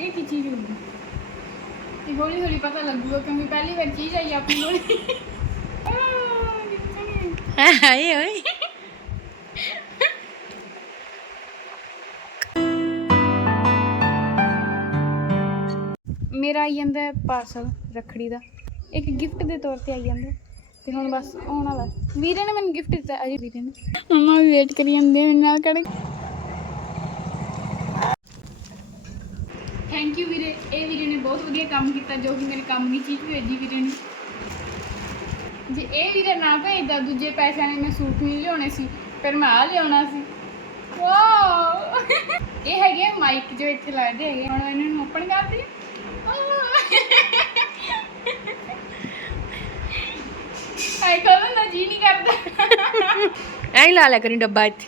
ਇਹ ਕੀ ਚੀਜ਼ ਹੋਊਗੀ ਇਹ ਹੌਲੀ ਹੌਲੀ ਪਤਾ ਲੱਗੂਗਾ ਕਿਉਂਕਿ ਪਹਿਲੀ ਵਾਰ ਚੀਜ਼ ਆਈ ਆਪਣੀ ਕੋਲ? ਹਾਏ ਓਏ। ਮੇਰਾ ਆਈ ਜਾਂਦਾ ਪਾਰਸਲ ਰੱਖੜੀ ਦਾ। ਇੱਕ ਗਿਫਟ ਦੇ ਤੌਰ ਤੇ ਆਈ ਜਾਂਦਾ ਤੇ ਹੁਣ ਬਸ ਆਉਣ ਵਾਲਾ ਵੀਰੇ ਨੇ ਮੈਨੂੰ ਗਿਫਟ ਦਿੱਤਾ ਅਜੇ ਵੀਰੇ ਨੇ। ਮੰਮਾ ਵੀ ਵੇਟ ਕਰੀ ਜਾਂਦੇ ਮੇਰੇ ਨਾਲ ਕੜੇ ਥੈਂਕ ਯੂ ਵੀਰੇ, ਇਹ ਵੀਰੇ ਨੇ ਬਹੁਤ ਵਧੀਆ ਕੰਮ ਕੀਤਾ ਜੋ ਕਿ ਮੇਰੇ ਕੰਮ ਦੀ ਚੀਜ਼ ਭੇਜੀ ਵੀਰੇ ਨੇ। ਜੇ ਇਹ ਵੀਰੇ ਨਾ ਭੇਜਦਾ, ਦੂਜੇ ਪੈਸਿਆਂ ਨੇ ਮੈਂ ਸੂਟ ਨਹੀਂ ਲਿਆਉਣੇ ਸੀ, ਫਿਰ ਮੈਂ ਆ ਲਿਆਉਣਾ ਸੀ। ਵਾਓ ਇਹ ਹੈਗੇ ਮਾਈਕ ਜੋ ਇੱਥੇ ਲੱਗਦੇ ਹੈਗੇ। ਹੁਣ ਇਹਨਾਂ ਨੂੰ ਓਪਨ ਕਰ ਦਈਏ। ਆਈ ਕੋਲ ਨਾ ਜੀ ਨਹੀਂ ਕਰਦਾ। ਐਂ ਲਾ ਲਿਆ ਕਰੀ ਡੱਬਾ ਇੱਥੇ।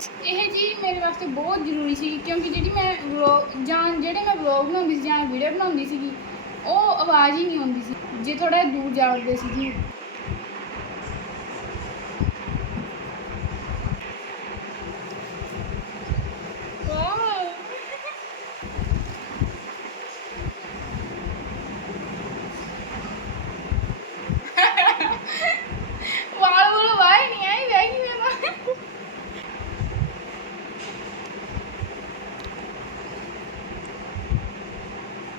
ਇਹ ਜੀ ਮੇਰੇ ਵਾਸਤੇ ਬਹੁਤ ਜ਼ਰੂਰੀ ਸੀ ਕਿਉਂਕਿ ਜਿਹੜੀ ਮੈਂ ਵਲੌਗ ਜਾਂ ਜਿਹੜੇ ਮੈਂ ਵਲੌਗ ਬਣਾਉਂਦੀ ਸੀ ਜਾਂ ਵੀਡੀਓ ਬਣਾਉਂਦੀ ਸੀਗੀ, ਉਹ ਆਵਾਜ਼ ਹੀ ਨਹੀਂ ਆਉਂਦੀ ਸੀ, ਜੇ ਥੋੜਾ ਦੂਰ ਜਾਉਂਦੇ ਸੀ ਜੀ ਵਾਓ ਵਾਲ ਵਾਲ ਵਾਈ ਨਹੀਂ ਆਈ ਵੈਗੀ ਮੇਰਾ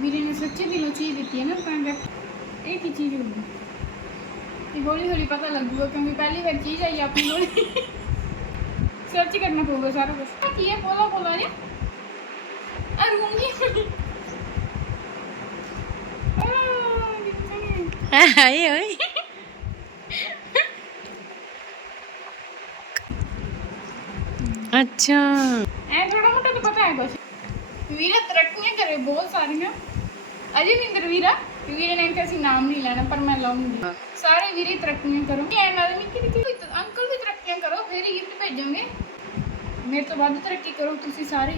ਵੀਰੇ ਨੇ ਸੱਚੇ ਦਿਲੋਂ ਚੀਜ਼ ਦਿੱਤੀ ਹੈ ਨਾ ਤਾਂ ਇਹ ਕੀ ਚੀਜ਼ ਹੋਊਗੀ ਇਹ ਹੌਲੀ ਹੌਲੀ ਪਤਾ ਲੱਗੂਗਾ ਕਿਉਂਕਿ ਪਹਿਲੀ ਵਾਰ ਚੀਜ਼ ਆਈ ਆਪਣੀ ਕੋਲ। ਸਰਚ ਕਰਨਾ ਪਊਗਾ ਸਾਰਾ ਕੁਝ ਆਹ ਕੀ ਹੈ? ਬੋਲਾ ਬੋਲਾ ਨੇ ਆ ਰੂੰਗੀ ਹਾਏ ਓਏ। ਅੱਛਾ। ਐ ਥੋੜਾ ਮੋਟਾ ਤਾਂ ਪਤਾ ਹੈ ਕੁਛ। ਵੀਰਾ ਤਰੱਕੀਆਂ ਕਰੇ ਬਹੁਤ ਸਾਰੀਆਂ। ਅਜੇ ਵਿੰਦਰ ਵੀਰਾ ਵੀਰੇ ਨੇ ਕਿਹਾ ਸੀ ਨਾਮ ਨਹੀਂ ਲੈਣਾ ਪਰ ਮੈਂ ਲਾਉਂਗੀ ਸਾਰੇ ਵੀਰੇ ਤਰੱਕੀਆਂ ਕਰੋ। ਐ ਨਾਲ ਨਿੱਕੀ ਕੋਈ ਤਾਂ- ਅੰਕਲ ਵੀ ਤਰੱਕੀਆਂ ਕਰੋ ਫਿਰ ਹੀ ਗਿਫਟ ਭੇਜਾਂਗੇ। ਮੇਰੇ ਤੋਂ ਵੱਧ ਤਰੱਕੀ ਕਰੋ ਤੁਸੀਂ ਸਾਰੇ।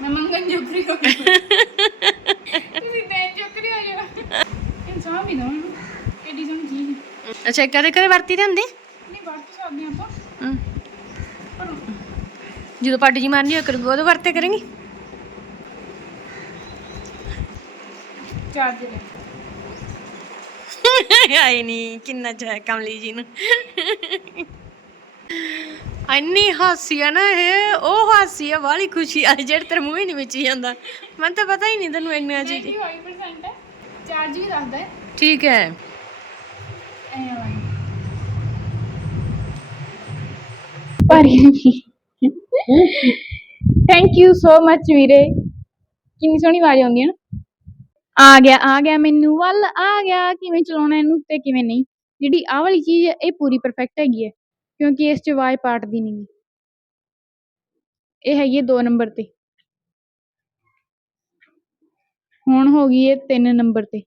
ਮੈਂ ਮੰਗਣ ਜੋਗਰੀ ਹੋ ਗਈ ਤੁਸੀਂ ਦੇਣ ਜੋਗਰੀ ਹੋ ਜਾਓ ਇਨਸਾਨ ਵੀ ਇਹਨੂੰ। ਕਿੱਡੀ ਸੋਹਣੀ ਚੀਜ਼ ਹੈ। ਅੱਛਾ ਕਦੇ ਕਦੇ ਵਰਤੀ ਦੇ ਹੁੰਦੇ? ਨਹੀਂ ਵਰਤ ਸਕਦੇ ਆਪਾਂ। ਹਮ। ਪਰ ਜਦੋਂ ਪੱਟ ਜੀ ਮਾਰਨੀ ਹੋ ਕਰੂਗੀ ਉਦੋਂ ਵਰਤੇ ਕਰਾਂਗੀ? ਆਈ ਨਹੀਂ ਕਿੰਨਾ ਚਾਹ ਕਮਲੀ ਜੀ ਨੂੰ। ਇੰਨੀ ਹਾਸੀ ਆ ਨਾ ਇਹ ਉਹ ਹਾਸੀ ਆ ਵਾਲੀ ਖੁਸ਼ੀ ਆ ਜਿਹੜੇ ਤੇਰੇ ਮੂੰਹ ਹੀ ਨਹੀਂ ਵਿੱਚ ਜਾਂਦਾ। ਮੈਨੂੰ ਤਾਂ ਪਤਾ ਹੀ ਨਹੀਂ ਤੈਨੂੰ ਇੰਨਾ ਚੀਜ਼ 95% ਹੈ। ਚਾਰਜ ਵੀ ਦੱਸਦਾ ਹੈ। ਠੀਕ ਹੈ। ਥੈਂਕ ਯੂ ਸੋ ਮਚ ਵੀਰੇ। ਕਿੰਨੀ ਸੋਹਣੀ ਆਵਾਜ਼ ਆਉਂਦੀ ਹੈ ਨਾ। ਆ ਗਿਆ ਆ ਗਿਆ ਮੈਨੂੰ ਵੱਲ, ਆ ਗਿਆ, ਕਿਵੇਂ ਚਲਾਉਣਾ ਇਹਨੂੰ ਤੇ ਕਿਵੇਂ ਨਹੀਂ। ਜਿਹੜੀ ਆਹ ਵਾਲੀ ਚੀਜ਼ ਹੈ, ਇਹ ਪੂਰੀ ਪਰਫੈਕਟ ਹੈਗੀ ਹੈ, ਕਿਉਂਕਿ ਇਸ 'ਚ ਆਵਾਜ਼ ਪਾਟਦੀ ਨਹੀਂ ਇਹ ਹੈਗੀ ਹੈ 2 ਨੰਬਰ ਤੇ। ਹੁਣ ਹੋ ਗਈ ਹੈ 3 ਨੰਬਰ ਤੇ।